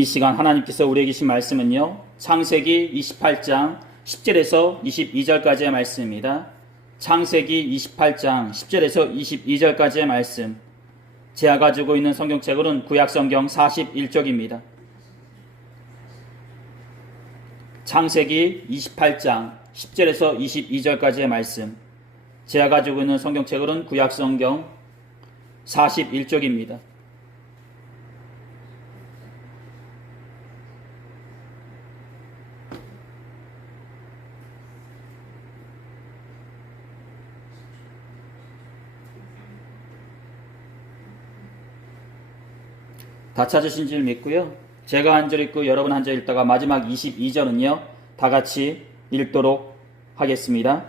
이 시간 하나님께서 우리에게 주신 말씀은요, 창세기 28장 10절에서 22절까지의 말씀입니다. 창세기 28장 10절에서 22절까지의 말씀. 제가 가지고 있는 성경책으로는 구약성경 41쪽입니다. 창세기 28장 10절에서 22절까지의 말씀. 제가 가지고 있는 성경책으로는 구약성경 41쪽입니다. 다 찾으신 줄 믿고요. 제가 한 절 읽고 여러분 한 절 읽다가 마지막 22절은요. 다 같이 읽도록 하겠습니다.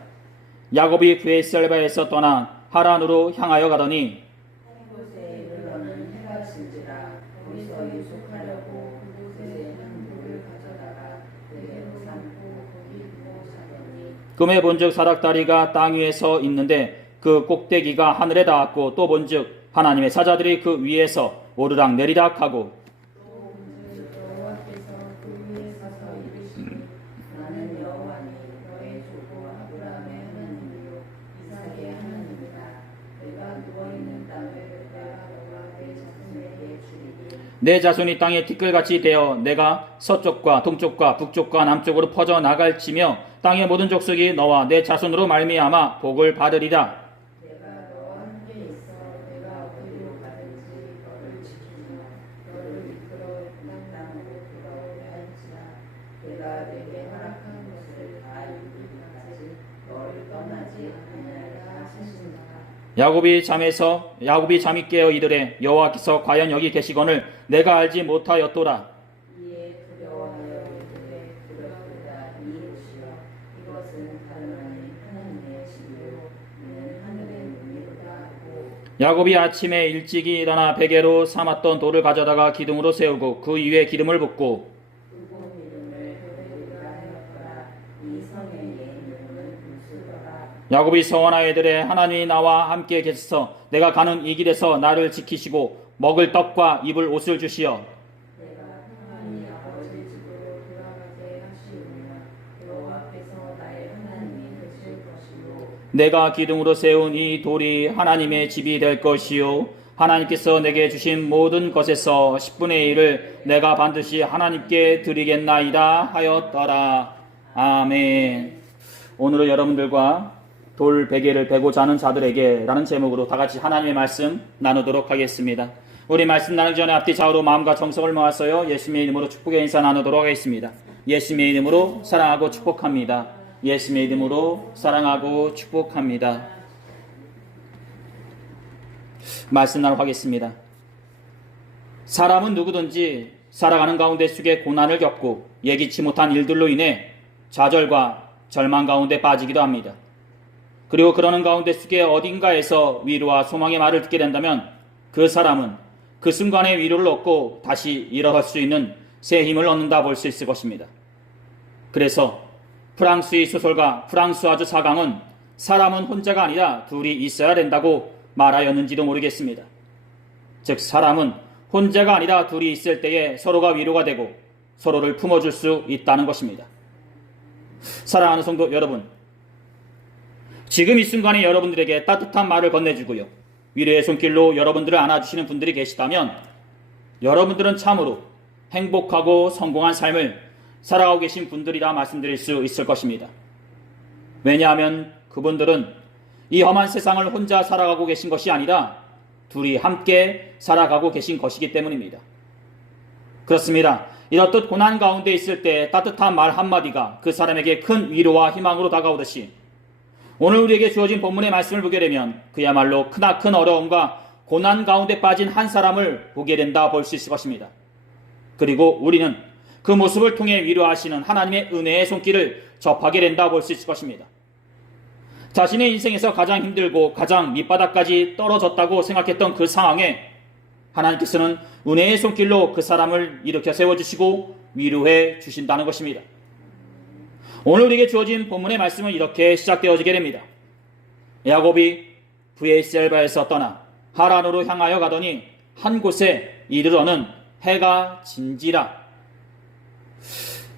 야곱이 브에셀바에서 떠나 하란으로 향하여 가더니 한 곳에 이르러는 해가 질지라 거기서 유숙하려고 그곳에 한 돌을 가져다가 내게로 삼고 거기 두고 자더니 금에 본즉 사닥다리가 땅 위에 서 있는데 그 꼭대기가 하늘에 닿았고 또 본즉 하나님의 사자들이 그 위에서 오르락 내리락 하고 또 본즉 여호와께서 그 위에 서서 이르시니 나는 여호와니 너의 조부 아브라함의 하나님이요 이삭의 하나님이라 내가 누워있는 땅을 내가 너와 내 자손에게 주리니 내 자손이 땅에 티끌같이 되어 내가 서쪽과 동쪽과 북쪽과 남쪽으로 퍼져 나갈지며 땅의 모든 족속이 너와 내 자손으로 말미암아 복을 받으리라. 내가 너와 함께 있어 내가 어디로 가든지 너를 지키며 너를 이끌어 그 땅으로 돌아오게 할지라 내가 내게 허락한 것을 다 이루기까지 너를 떠나지 아니하리라 하시니라. 야곱이 잠이 깨어 이르되 여호와께서 과연 여기 계시거늘 내가 알지 못하였도라. 이에 두려워하여 이르되 두렵도다 이 옷이여 이것은 다름 아닌 하나님의 집이요 이는 하늘의 문이로다 하고 야곱이 아침에 일찍이 일어나 베개로 삼았던 돌을 가져다가 기둥으로 세우고 그 위에 기름을 붓고 그곳 이름을 베델이라 하였더라. 이 성의 옛 이름은 루스더라. 야곱이 서원하여 이르되 하나님이 나와 함께 계셔서 내가 가는 이 길에서 나를 지키시고 먹을 떡과 입을 옷을 주시어 내가 평안히 아버지 집으로 돌아가게 하시오며 여호와께서 나의 하나님이 되실 것이요 내가 기둥으로 세운 이 돌이 하나님의 집이 될 것이요 하나님께서 내게 주신 모든 것에서 10분의 1을 내가 반드시 하나님께 드리겠나이다 하였더라. 아멘. 오늘은 여러분들과 돌 베개를 베고 자는 자들에게 라는 제목으로 다 같이 하나님의 말씀 나누도록 하겠습니다. 우리 말씀 나누기 전에 앞뒤 좌우로 마음과 정성을 모았어요. 예수님의 이름으로 축복의 인사 나누도록 하겠습니다. 예수님의 이름으로 사랑하고 축복합니다. 예수님의 이름으로 사랑하고 축복합니다. 말씀 나누도록 하겠습니다. 사람은 누구든지 살아가는 가운데 속에 고난을 겪고 예기치 못한 일들로 인해 좌절과 절망 가운데 빠지기도 합니다. 그리고 그러는 가운데 속에 어딘가에서 위로와 소망의 말을 듣게 된다면 그 사람은 그 순간에 위로를 얻고 다시 일어설 수 있는 새 힘을 얻는다 볼 수 있을 것입니다. 그래서 프랑스의 소설가 프랑스와즈 사강은 사람은 혼자가 아니라 둘이 있어야 된다고 말하였는지도 모르겠습니다. 즉 사람은 혼자가 아니라 둘이 있을 때에 서로가 위로가 되고 서로를 품어줄 수 있다는 것입니다. 사랑하는 성도 여러분, 지금 이 순간에 여러분들에게 따뜻한 말을 건네주고요 위로의 손길로 여러분들을 안아주시는 분들이 계시다면 여러분들은 참으로 행복하고 성공한 삶을 살아가고 계신 분들이라 말씀드릴 수 있을 것입니다. 왜냐하면 그분들은 이 험한 세상을 혼자 살아가고 계신 것이 아니라 둘이 함께 살아가고 계신 것이기 때문입니다. 그렇습니다. 이렇듯 고난 가운데 있을 때 따뜻한 말 한마디가 그 사람에게 큰 위로와 희망으로 다가오듯이 오늘 우리에게 주어진 본문의 말씀을 보게 되면 그야말로 크나큰 어려움과 고난 가운데 빠진 한 사람을 보게 된다 볼 수 있을 것입니다. 그리고 우리는 그 모습을 통해 위로하시는 하나님의 은혜의 손길을 접하게 된다 볼 수 있을 것입니다. 자신의 인생에서 가장 힘들고 가장 밑바닥까지 떨어졌다고 생각했던 그 상황에 하나님께서는 은혜의 손길로 그 사람을 일으켜 세워주시고 위로해 주신다는 것입니다. 오늘 우리에게 주어진 본문의 말씀은 이렇게 시작되어지게 됩니다. 야곱이 브에셀바에서 떠나 하란으로 향하여 가더니 한 곳에 이르러는 해가 진지라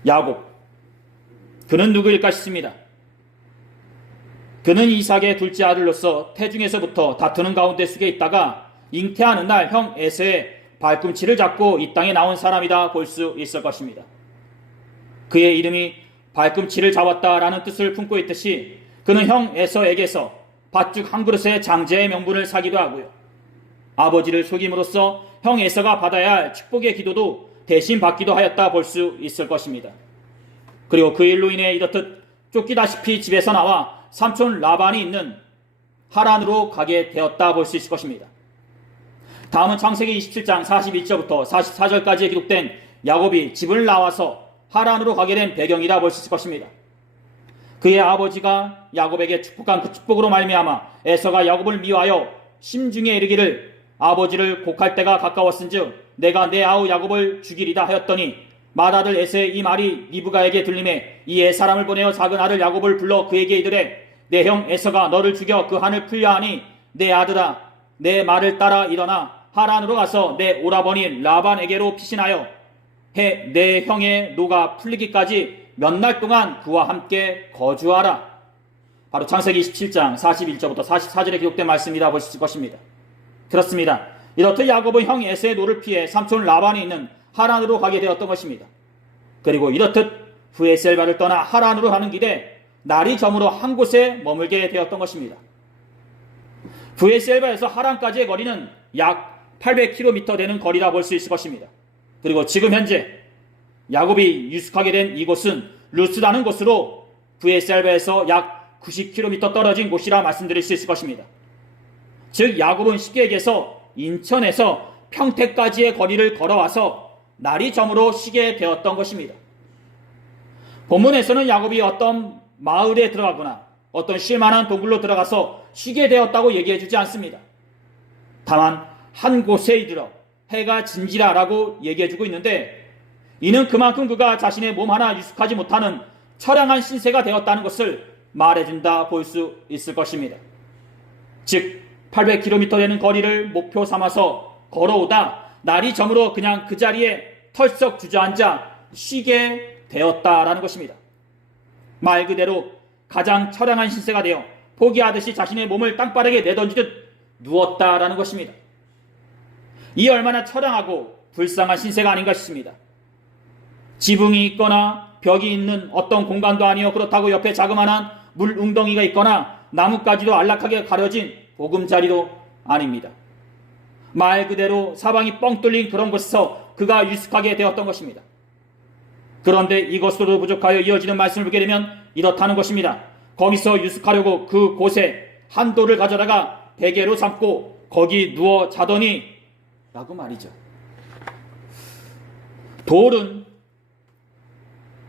야곱, 그는 누구일까 싶습니다. 그는 이삭의 둘째 아들로서 태중에서부터 다투는 가운데 속에 있다가 잉태하는 날 형 에서의 발꿈치를 잡고 이 땅에 나온 사람이다 볼 수 있을 것입니다. 그의 이름이 발꿈치를 잡았다라는 뜻을 품고 있듯이 그는 형 에서에게서 밭죽 한 그릇의 장제의 명분을 사기도 하고요. 아버지를 속임으로써 형 에서가 받아야 할 축복의 기도도 대신 받기도 하였다 볼 수 있을 것입니다. 그리고 그 일로 인해 이렇듯 쫓기다시피 집에서 나와 삼촌 라반이 있는 하란으로 가게 되었다 볼 수 있을 것입니다. 다음은 창세기 27장 41절부터 44절까지에 기록된 야곱이 집을 나와서 하란으로 가게 된 배경이라 볼 수 있을 것입니다. 그의 아버지가 야곱에게 축복한 그 축복으로 말미암아 에서가 야곱을 미워하여 심중에 이르기를 아버지를 곡할 때가 가까웠은즉 내가 내 아우 야곱을 죽이리다 하였더니 맏아들 에서의 이 말이 리브가에게 들림에 이에 사람을 보내어 작은 아들 야곱을 불러 그에게 이르되 내 형 에서가 너를 죽여 그 한을 풀려 하니 내 아들아 내 말을 따라 일어나 하란으로 가서 내 오라버니 라반에게로 피신하여 내 형의 노가 풀리기까지 몇 날 동안 그와 함께 거주하라. 바로 창세기 27장 41절부터 44절에 기록된 말씀이라 볼 수 있을 것입니다. 그렇습니다. 이렇듯 야곱은 형 에서의 노를 피해 삼촌 라반이 있는 하란으로 가게 되었던 것입니다. 그리고 이렇듯 브에셀바를 떠나 하란으로 가는 길에 날이 저물어 한 곳에 머물게 되었던 것입니다. 브에셀바에서 하란까지의 거리는 약 800km 되는 거리라 볼 수 있을 것입니다. 그리고 지금 현재 야곱이 유숙하게 된 이곳은 루스라는 곳으로 브에셀바에서 약 90km 떨어진 곳이라 말씀드릴 수 있을 것입니다. 즉 야곱은 쉽게 얘기해서 인천에서 평택까지의 거리를 걸어와서 날이 저물어 쉬게 되었던 것입니다. 본문에서는 야곱이 어떤 마을에 들어가거나 어떤 쉴만한 동굴로 들어가서 쉬게 되었다고 얘기해 주지 않습니다. 다만 한 곳에 이르러 해가 진지라라고 얘기해 주고 있는데 이는 그만큼 그가 자신의 몸 하나 유숙하지 못하는 처량한 신세가 되었다는 것을 말해준다 볼 수 있을 것입니다. 즉 800km 되는 거리를 목표 삼아서 걸어오다 날이 저물어 그냥 그 자리에 털썩 주저앉아 쉬게 되었다라는 것입니다. 말 그대로 가장 처량한 신세가 되어 포기하듯이 자신의 몸을 땅바닥에 내던지듯 누웠다라는 것입니다. 이 얼마나 처량하고 불쌍한 신세가 아닌가 싶습니다. 지붕이 있거나 벽이 있는 어떤 공간도 아니요 그렇다고 옆에 자그마한 물 웅덩이가 있거나 나뭇가지로 안락하게 가려진 보금자리도 아닙니다. 말 그대로 사방이 뻥 뚫린 그런 곳에서 그가 유숙하게 되었던 것입니다. 그런데 이것으로도 부족하여 이어지는 말씀을 보게 되면 이렇다는 것입니다. 거기서 유숙하려고 그 곳에 한 돌을 가져다가 베개로 삼고 거기 누워 자더니 라고 말이죠. 돌은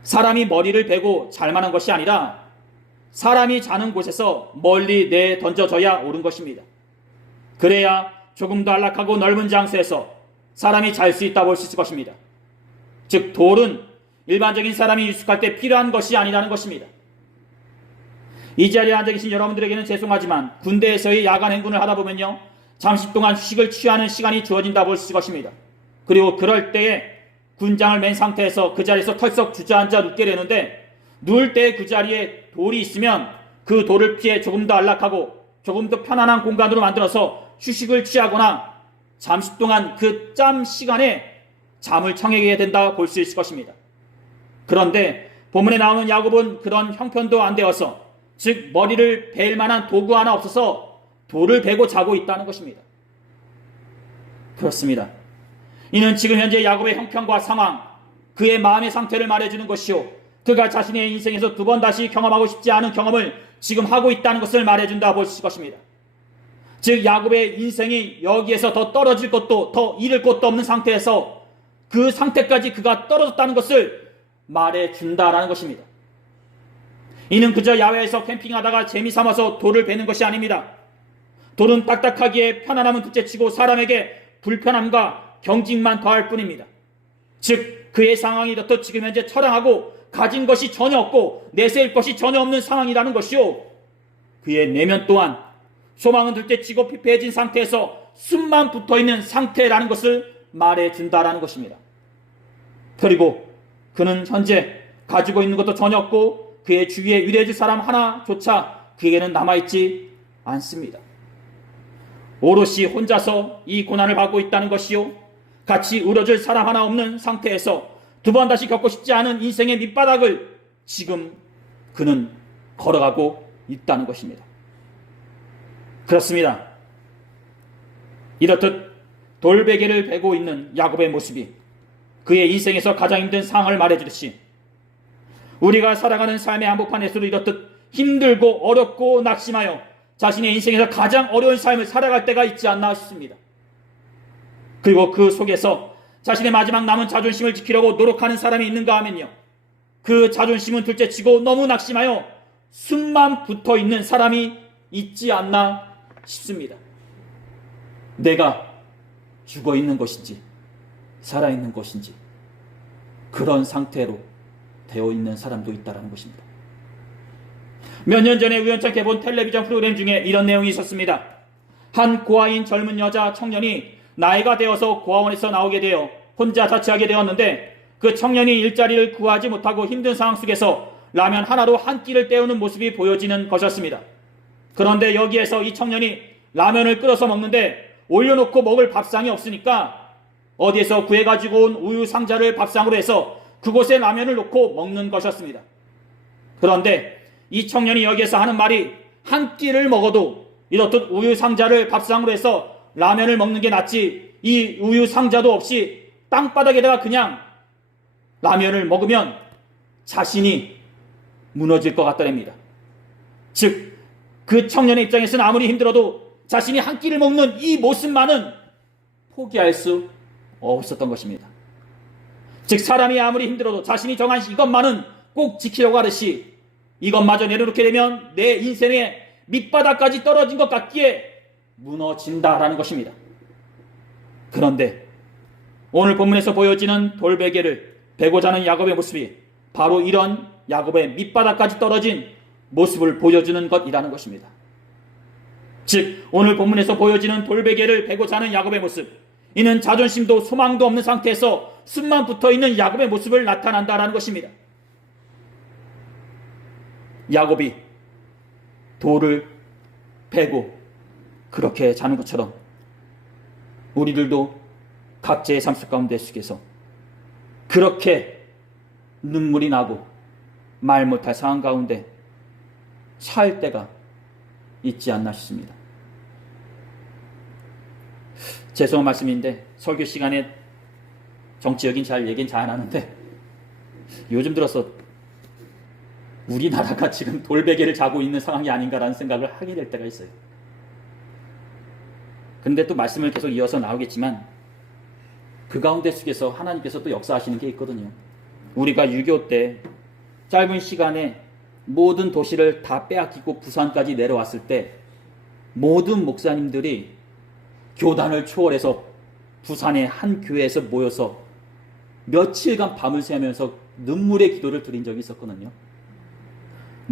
사람이 머리를 베고 잘 만한 것이 아니라 사람이 자는 곳에서 멀리 내던져져야 옳은 것입니다. 그래야 조금 더 안락하고 넓은 장소에서 사람이 잘 수 있다 볼 수 있을 것입니다. 즉 돌은 일반적인 사람이 유숙할 때 필요한 것이 아니라는 것입니다. 이 자리에 앉아 계신 여러분들에게는 죄송하지만 군대에서의 야간 행군을 하다 보면요 잠시 동안 휴식을 취하는 시간이 주어진다 볼 수 있을 것입니다. 그리고 그럴 때에 군장을 맨 상태에서 그 자리에서 털썩 주저앉아 눕게 되는데 누울 때 그 자리에 돌이 있으면 그 돌을 피해 조금 더 안락하고 조금 더 편안한 공간으로 만들어서 휴식을 취하거나 잠시 동안 그 짬 시간에 잠을 청하게 된다 볼 수 있을 것입니다. 그런데 본문에 나오는 야곱은 그런 형편도 안 되어서 즉 머리를 벨 만한 도구 하나 없어서 돌을 베고 자고 있다는 것입니다. 그렇습니다. 이는 지금 현재 야곱의 형편과 상황, 그의 마음의 상태를 말해주는 것이요 그가 자신의 인생에서 두 번 다시 경험하고 싶지 않은 경험을 지금 하고 있다는 것을 말해준다 볼 수 있을 것입니다. 즉 야곱의 인생이 여기에서 더 떨어질 것도 더 잃을 것도 없는 상태에서 그 상태까지 그가 떨어졌다는 것을 말해준다라는 것입니다. 이는 그저 야외에서 캠핑하다가 재미삼아서 돌을 베는 것이 아닙니다. 돌은 딱딱하기에 편안함은 둘째치고 사람에게 불편함과 경직만 더할 뿐입니다. 즉 그의 상황이 이렇듯 지금 현재 처량하고 가진 것이 전혀 없고 내세울 것이 전혀 없는 상황이라는 것이요 그의 내면 또한 소망은 둘째치고 피폐해진 상태에서 숨만 붙어있는 상태라는 것을 말해준다라는 것입니다. 그리고 그는 현재 가지고 있는 것도 전혀 없고 그의 주위에 위로해줄 사람 하나조차 그에게는 남아있지 않습니다. 오롯이 혼자서 이 고난을 받고 있다는 것이요, 같이 울어줄 사람 하나 없는 상태에서 두 번 다시 겪고 싶지 않은 인생의 밑바닥을 지금 그는 걸어가고 있다는 것입니다. 그렇습니다. 이렇듯 돌베개를 베고 있는 야곱의 모습이 그의 인생에서 가장 힘든 상황을 말해주듯이 우리가 살아가는 삶의 한복판에서도 이렇듯 힘들고 어렵고 낙심하여 자신의 인생에서 가장 어려운 삶을 살아갈 때가 있지 않나 싶습니다. 그리고 그 속에서 자신의 마지막 남은 자존심을 지키려고 노력하는 사람이 있는가 하면요, 그 자존심은 둘째치고 너무 낙심하여 숨만 붙어있는 사람이 있지 않나 싶습니다. 내가 죽어있는 것인지 살아있는 것인지 그런 상태로 되어 있는 사람도 있다는 것입니다. 몇 년 전에 우연찮게 본 텔레비전 프로그램 중에 이런 내용이 있었습니다. 한 고아인 젊은 여자 청년이 나이가 되어서 고아원에서 나오게 되어 혼자 자취하게 되었는데, 그 청년이 일자리를 구하지 못하고 힘든 상황 속에서 라면 하나로 한 끼를 때우는 모습이 보여지는 것이었습니다. 그런데 여기에서 이 청년이 라면을 끓여서 먹는데 올려놓고 먹을 밥상이 없으니까 어디에서 구해가지고 온 우유 상자를 밥상으로 해서 그곳에 라면을 놓고 먹는 것이었습니다. 그런데 이 청년이 여기에서 하는 말이, 한 끼를 먹어도 이렇듯 우유 상자를 밥상으로 해서 라면을 먹는 게 낫지, 이 우유 상자도 없이 땅바닥에다가 그냥 라면을 먹으면 자신이 무너질 것 같다랍니다. 즉, 그 청년의 입장에서는 아무리 힘들어도 자신이 한 끼를 먹는 이 모습만은 포기할 수 없었던 것입니다. 즉, 사람이 아무리 힘들어도 자신이 정한 이것만은 꼭 지키려고 하듯이 이것마저 내려놓게 되면 내 인생의 밑바닥까지 떨어진 것 같기에 무너진다라는 것입니다. 그런데 오늘 본문에서 보여지는 돌베개를 베고자 하는 야곱의 모습이 바로 이런 야곱의 밑바닥까지 떨어진 모습을 보여주는 것이라는 것입니다. 즉, 오늘 본문에서 보여지는 돌베개를 베고자 하는 야곱의 모습, 이는 자존심도 소망도 없는 상태에서 숨만 붙어있는 야곱의 모습을 나타난다라는 것입니다. 야곱이 돌을 베고 그렇게 자는 것처럼 우리들도 각자의 삶 가운데 속에서 그렇게 눈물이 나고 말 못할 상황 가운데 처할 때가 있지 않나 싶습니다. 죄송한 말씀인데 설교 시간에 정치적인 얘기는 잘 안 하는데 요즘 들어서 우리나라가 지금 돌베개를 자고 있는 상황이 아닌가라는 생각을 하게 될 때가 있어요. 그런데 또 말씀을 계속 이어서 나오겠지만 그 가운데 속에서 하나님께서 또 역사하시는 게 있거든요. 우리가 6.25 때 짧은 시간에 모든 도시를 다 빼앗기고 부산까지 내려왔을 때 모든 목사님들이 교단을 초월해서 부산의 한 교회에서 모여서 며칠간 밤을 새면서 눈물의 기도를 드린 적이 있었거든요.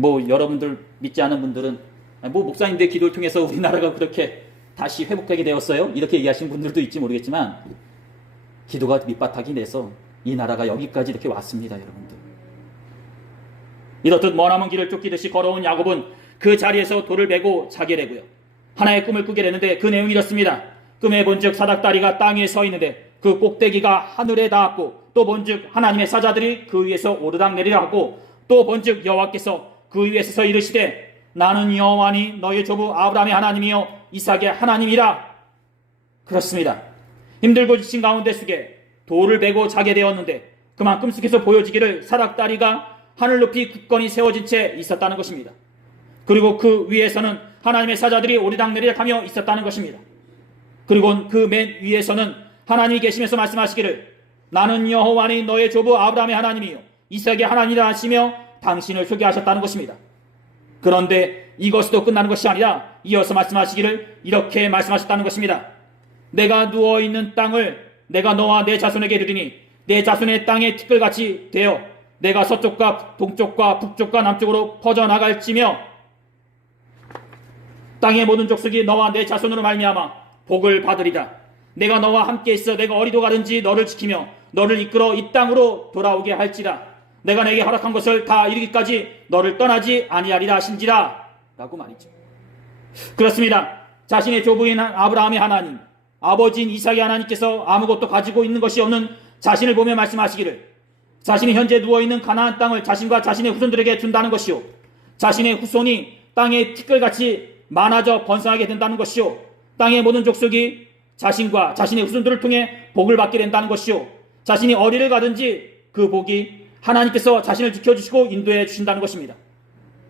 여러분들 믿지 않은 분들은 목사님들의 기도를 통해서 우리나라가 그렇게 다시 회복되게 되었어요? 이렇게 얘기하시는 분들도 있지 모르겠지만 기도가 밑바닥이 돼서 이 나라가 여기까지 이렇게 왔습니다, 여러분들. 이렇듯 머나먼 길을 쫓기듯이 걸어온 야곱은 그 자리에서 돌을 베고 자게 되고요. 하나의 꿈을 꾸게 되는데 그 내용이 이렇습니다. 꿈에 본즉 사닥다리가 땅 위에 서 있는데 그 꼭대기가 하늘에 닿았고, 또 본즉 하나님의 사자들이 그 위에서 오르락내리락 하고, 또 본즉 여호와께서 그 위에 서서 이르시되 나는 여호와니 너희 조부 아브라함의 하나님이요 이삭의 하나님이라. 그렇습니다. 힘들고 지친 가운데 속에 돌을 베고 자게 되었는데 그만 꿈속에서 보여지기를 사닥다리가 하늘 높이 굳건히 세워진 채 있었다는 것입니다. 그리고 그 위에서는 하나님의 사자들이 오르락내리락하며 있었다는 것입니다. 그리고 그 맨 위에서는 하나님이 계시면서 말씀하시기를 나는 여호와니 너의 조부 아브라함의 하나님이요 이삭의 하나님이라 하시며 당신을 소개하셨다는 것입니다. 그런데 이것으로 끝나는 것이 아니라 이어서 말씀하시기를 이렇게 말씀하셨다는 것입니다. 내가 누워있는 땅을 내가 너와 내 자손에게 이르리니 내 자손의 땅의 티끌같이 되어 내가 서쪽과 동쪽과 북쪽과 남쪽으로 퍼져나갈지며 땅의 모든 족속이 너와 내 자손으로 말미암아 복을 받으리라. 내가 너와 함께 있어 내가 어디로 가든지 너를 지키며 너를 이끌어 이 땅으로 돌아오게 할지라. 내가 내게 허락한 것을 다 이루기까지 너를 떠나지 아니하리라 하신지라. 라고 말이죠. 그렇습니다. 자신의 조부인 아브라함의 하나님, 아버지인 이삭의 하나님께서 아무것도 가지고 있는 것이 없는 자신을 보며 말씀하시기를 자신이 현재 누워있는 가나안 땅을 자신과 자신의 후손들에게 준다는 것이요, 자신의 후손이 땅의 티끌같이 많아져 번성하게 된다는 것이요, 땅의 모든 족속이 자신과 자신의 후손들을 통해 복을 받게 된다는 것이요, 자신이 어디를 가든지 그 복이 하나님께서 자신을 지켜주시고 인도해 주신다는 것입니다.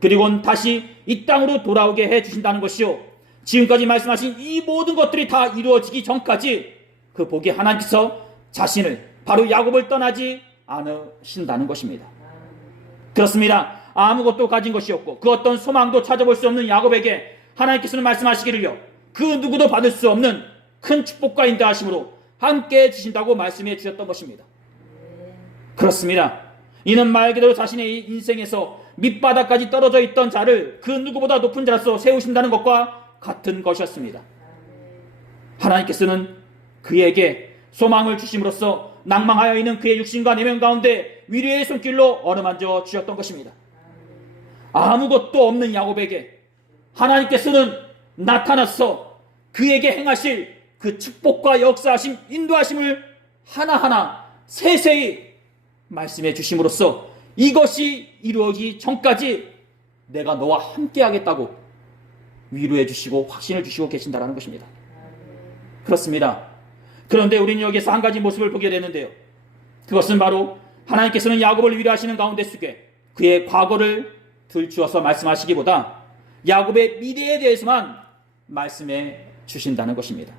그리고 다시 이 땅으로 돌아오게 해 주신다는 것이요, 지금까지 말씀하신 이 모든 것들이 다 이루어지기 전까지 그 복이 하나님께서 자신을, 바로 야곱을 떠나지 않으신다는 것입니다. 그렇습니다. 아무것도 가진 것이 없고 그 어떤 소망도 찾아볼 수 없는 야곱에게 하나님께서는 말씀하시기를요, 그 누구도 받을 수 없는 큰 축복과 인도하심으로 함께 주신다고 말씀해 주셨던 것입니다. 그렇습니다. 이는 말 그대로 자신의 인생에서 밑바닥까지 떨어져 있던 자를 그 누구보다 높은 자로서 세우신다는 것과 같은 것이었습니다. 하나님께서는 그에게 소망을 주심으로써 낭망하여 있는 그의 육신과 내면 가운데 위로의 손길로 어루만져 주셨던 것입니다. 아무것도 없는 야곱에게 하나님께서는 나타나서 그에게 행하실 그 축복과 역사하심, 인도하심을 하나하나 세세히 말씀해 주심으로써 이것이 이루어지기 전까지 내가 너와 함께 하겠다고 위로해 주시고 확신을 주시고 계신다라는 것입니다. 그렇습니다. 그런데 우리는 여기서 한 가지 모습을 보게 되는데요, 그것은 바로 하나님께서는 야곱을 위로하시는 가운데 속에 그의 과거를 들추어서 말씀하시기보다 야곱의 미래에 대해서만 말씀해 주신다는 것입니다.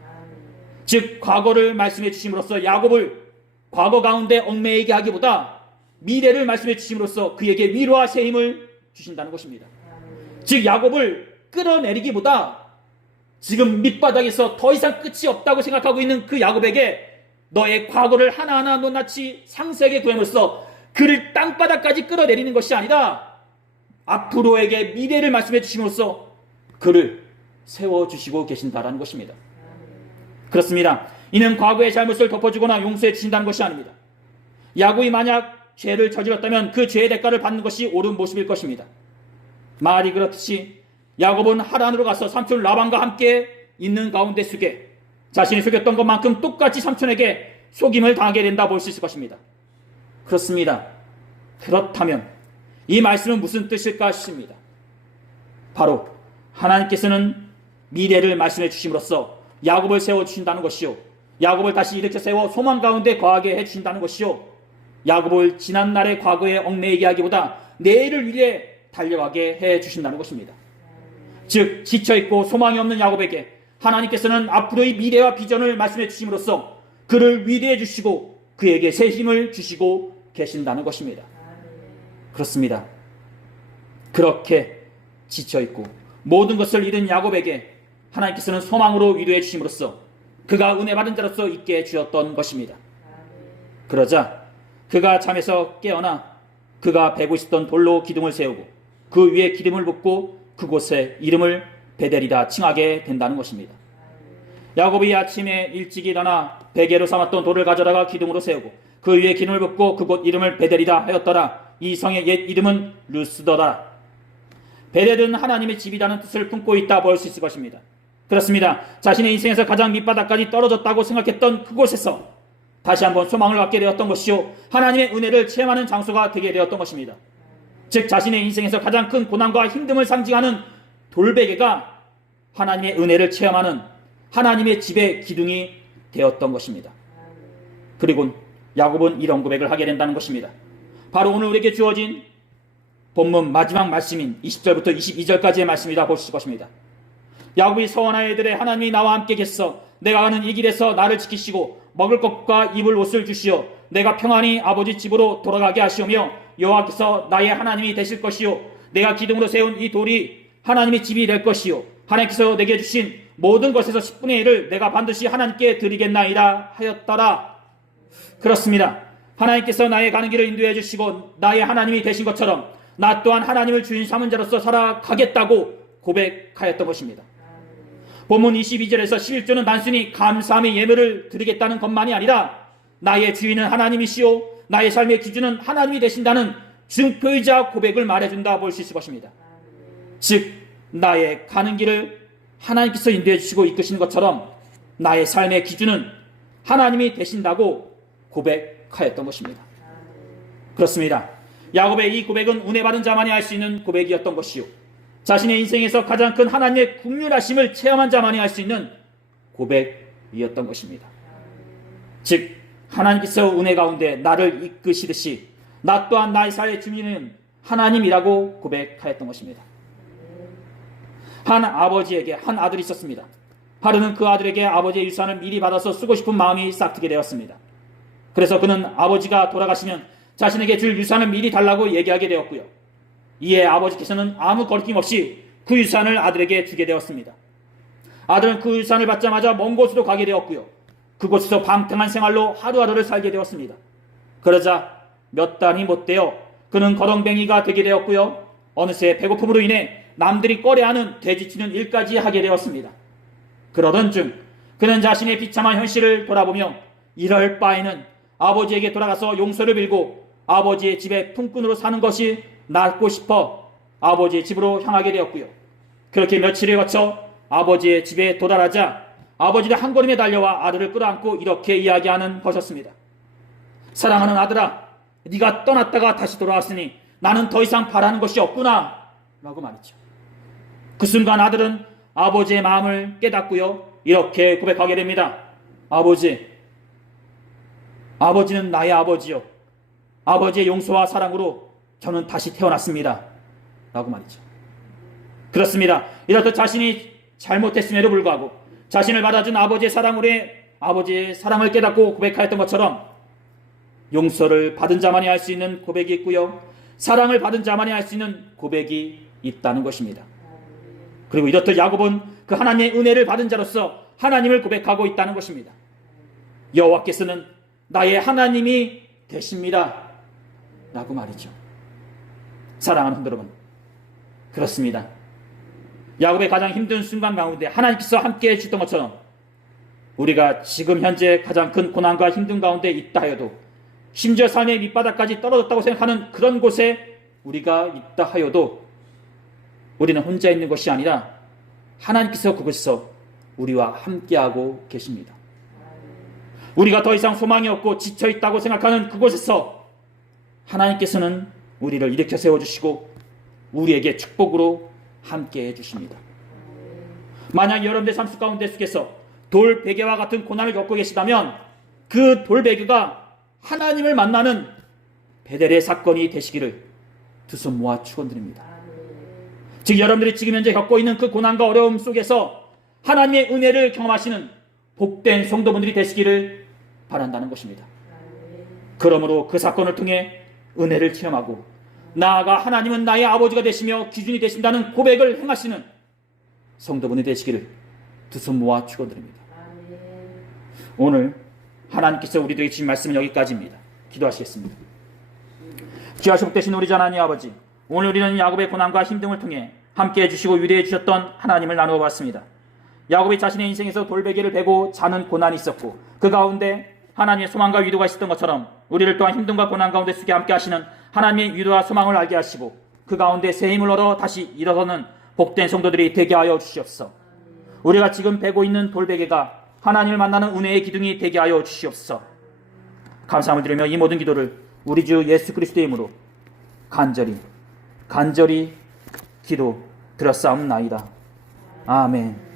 즉 과거를 말씀해 주심으로써 야곱을 과거 가운데 얽매이게 하기보다 미래를 말씀해 주심으로써 그에게 위로와 새 힘을 주신다는 것입니다. 즉 야곱을 끌어내리기보다 지금 밑바닥에서 더 이상 끝이 없다고 생각하고 있는 그 야곱에게 너의 과거를 하나하나 낱낱이 상세하게 구함으로써 그를 땅바닥까지 끌어내리는 것이 아니라 앞으로에게 미래를 말씀해 주심으로써 그를 세워주시고 계신다라는 것입니다. 그렇습니다. 이는 과거의 잘못을 덮어주거나 용서해 주신다는 것이 아닙니다. 야곱이 만약 죄를 저질렀다면 그 죄의 대가를 받는 것이 옳은 모습일 것입니다. 말이 그렇듯이 야곱은 하란으로 가서 삼촌 라반과 함께 있는 가운데 속에 자신이 속였던 것만큼 똑같이 삼촌에게 속임을 당하게 된다 볼 수 있을 것입니다. 그렇습니다. 그렇다면 이 말씀은 무슨 뜻일까 싶습니다. 바로 하나님께서는 미래를 말씀해 주심으로써 야곱을 세워주신다는 것이요, 야곱을 다시 일으켜 세워 소망 가운데 거하게 해주신다는 것이요, 야곱을 지난날의 과거에 얽매이게 하기보다 내일을 위해 달려가게 해주신다는 것입니다. 즉 지쳐있고 소망이 없는 야곱에게 하나님께서는 앞으로의 미래와 비전을 말씀해 주심으로써 그를 위로해 주시고 그에게 새 힘을 주시고 계신다는 것입니다. 그렇습니다. 그렇게 지쳐있고 모든 것을 잃은 야곱에게 하나님께서는 소망으로 위로해 주심으로써 그가 은혜 받은 자로서 있게 해주셨던 것입니다. 그러자 그가 잠에서 깨어나 그가 베고 있었던 돌로 기둥을 세우고 그 위에 기름을 붓고 그곳에 이름을 베델이라 칭하게 된다는 것입니다. 야곱이 아침에 일찍 일어나 베개로 삼았던 돌을 가져다가 기둥으로 세우고 그 위에 기름을 붓고 그곳 이름을 베델이라 하였더라. 이 성의 옛 이름은 루스더다. 베델은 하나님의 집이라는 뜻을 품고 있다 볼 수 있을 것입니다. 그렇습니다. 자신의 인생에서 가장 밑바닥까지 떨어졌다고 생각했던 그곳에서 다시 한번 소망을 갖게 되었던 것이요, 하나님의 은혜를 체험하는 장소가 되게 되었던 것입니다. 즉 자신의 인생에서 가장 큰 고난과 힘듦을 상징하는 돌베개가 하나님의 은혜를 체험하는 하나님의 집의 기둥이 되었던 것입니다. 그리고 야곱은 이런 고백을 하게 된다는 것입니다. 바로 오늘 우리에게 주어진 본문 마지막 말씀인 20절부터 22절까지의 말씀이다 볼 수 있을 것입니다. 야곱이 서원하여 이르되 하나님이 나와 함께 계셔 내가 가는 이 길에서 나를 지키시고 먹을 것과 입을 옷을 주시어 내가 평안히 아버지 집으로 돌아가게 하시오며 여호와께서 나의 하나님이 되실 것이요 내가 기둥으로 세운 이 돌이 하나님의 집이 될 것이요 하나님께서 내게 주신 모든 것에서 10분의 1을 내가 반드시 하나님께 드리겠나이다 하였더라. 그렇습니다. 하나님께서 나의 가는 길을 인도해 주시고 나의 하나님이 되신 것처럼 나 또한 하나님을 주인 삼은 자로서 살아가겠다고 고백하였던 것입니다. 본문 22절에서 11절은 단순히 감사함의 예물을 드리겠다는 것만이 아니라 나의 주인은 하나님이시오, 나의 삶의 기준은 하나님이 되신다는 증표이자 고백을 말해준다 볼 수 있을 것입니다. 즉 나의 가는 길을 하나님께서 인도해 주시고 이끄시는 것처럼 나의 삶의 기준은 하나님이 되신다고 고백하였던 것입니다. 그렇습니다. 야곱의 이 고백은 은혜 받은 자만이 할 수 있는 고백이었던 것이요, 자신의 인생에서 가장 큰 하나님의 긍휼하심을 체험한 자만이 할 수 있는 고백이었던 것입니다. 즉 하나님께서 은혜 가운데 나를 이끄시듯이 나 또한 나의 삶의 주인은 하나님이라고 고백하였던 것입니다. 한 아버지에게 한 아들이 있었습니다. 하루는 그 아들에게 아버지의 유산을 미리 받아서 쓰고 싶은 마음이 싹트게 되었습니다. 그래서 그는 아버지가 돌아가시면 자신에게 줄 유산을 미리 달라고 얘기하게 되었고요, 이에 아버지께서는 아무 거리낌 없이 그 유산을 아들에게 주게 되었습니다. 아들은 그 유산을 받자마자 먼 곳으로 가게 되었고요, 그곳에서 방탕한 생활로 하루하루를 살게 되었습니다. 그러자 몇 달이 못 되어 그는 거렁뱅이가 되게 되었고요, 어느새 배고픔으로 인해 남들이 꺼려하는 돼지치는 일까지 하게 되었습니다. 그러던 중 그는 자신의 비참한 현실을 돌아보며 이럴 바에는 아버지에게 돌아가서 용서를 빌고 아버지의 집에 품꾼으로 사는 것이 낫고 싶어 아버지의 집으로 향하게 되었고요, 그렇게 며칠을 거쳐 아버지의 집에 도달하자 아버지는 한 걸음에 달려와 아들을 끌어안고 이렇게 이야기하는 것이었습니다. 사랑하는 아들아, 네가 떠났다가 다시 돌아왔으니 나는 더 이상 바라는 것이 없구나 라고 말했죠. 그 순간 아들은 아버지의 마음을 깨닫고요, 이렇게 고백하게 됩니다. 아버지는 나의 아버지요, 아버지의 용서와 사랑으로 저는 다시 태어났습니다 라고 말이죠. 그렇습니다. 이렇듯 자신이 잘못했음에도 불구하고 자신을 받아준 아버지의 사랑을 깨닫고 고백하였던 것처럼 용서를 받은 자만이 할 수 있는 고백이 있고요, 사랑을 받은 자만이 할 수 있는 고백이 있다는 것입니다. 그리고 이렇듯 야곱은 그 하나님의 은혜를 받은 자로서 하나님을 고백하고 있다는 것입니다. 여호와께서는 나의 하나님이 되십니다 라고 말이죠. 사랑하는 성도 여러분, 그렇습니다. 야곱의 가장 힘든 순간 가운데 하나님께서 함께 해주셨던 것처럼 우리가 지금 현재 가장 큰 고난과 힘든 가운데 있다 하여도, 심지어 삶의 밑바닥까지 떨어졌다고 생각하는 그런 곳에 우리가 있다 하여도 우리는 혼자 있는 것이 아니라 하나님께서 그곳에서 우리와 함께하고 계십니다. 우리가 더 이상 소망이 없고 지쳐있다고 생각하는 그곳에서 하나님께서는 우리를 일으켜 세워주시고 우리에게 축복으로 함께해 주십니다. 만약 여러분의 삶 가운데 속에서 돌베개와 같은 고난을 겪고 계시다면 그 돌베개가 하나님을 만나는 베델의 사건이 되시기를 두 손 모아 축원드립니다. 즉 여러분들이 지금 현재 겪고 있는 그 고난과 어려움 속에서 하나님의 은혜를 경험하시는 복된 성도분들이 되시기를 바란다는 것입니다. 그러므로 그 사건을 통해 은혜를 체험하고 나아가 하나님은 나의 아버지가 되시며 기준이 되신다는 고백을 행하시는 성도분이 되시기를 두 손 모아 축원드립니다. 오늘 하나님께서 우리들에게 주신 말씀은 여기까지입니다. 기도하시겠습니다. 귀하시고 복되신 우리 하나님 아버지, 오늘 우리는 야곱의 고난과 힘듦을 통해 함께해 주시고 위로해 주셨던 하나님을 나누어 봤습니다. 야곱이 자신의 인생에서 돌베개를 베고 자는 고난이 있었고 그 가운데 하나님의 소망과 위로가 있었던 것처럼 우리를 또한 힘듦과 고난 가운데 속에 함께 하시는 하나님의 위로와 소망을 알게 하시고 그 가운데 새 힘을 얻어 다시 일어서는 복된 성도들이 되게 하여 주시옵소서. 우리가 지금 베고 있는 돌베개가 하나님을 만나는 은혜의 기둥이 되게 하여 주시옵소서. 감사함을 드리며 이 모든 기도를 우리 주 예수 그리스도의 이름으로 간절히 기도 드렸사옵나이다. 아멘.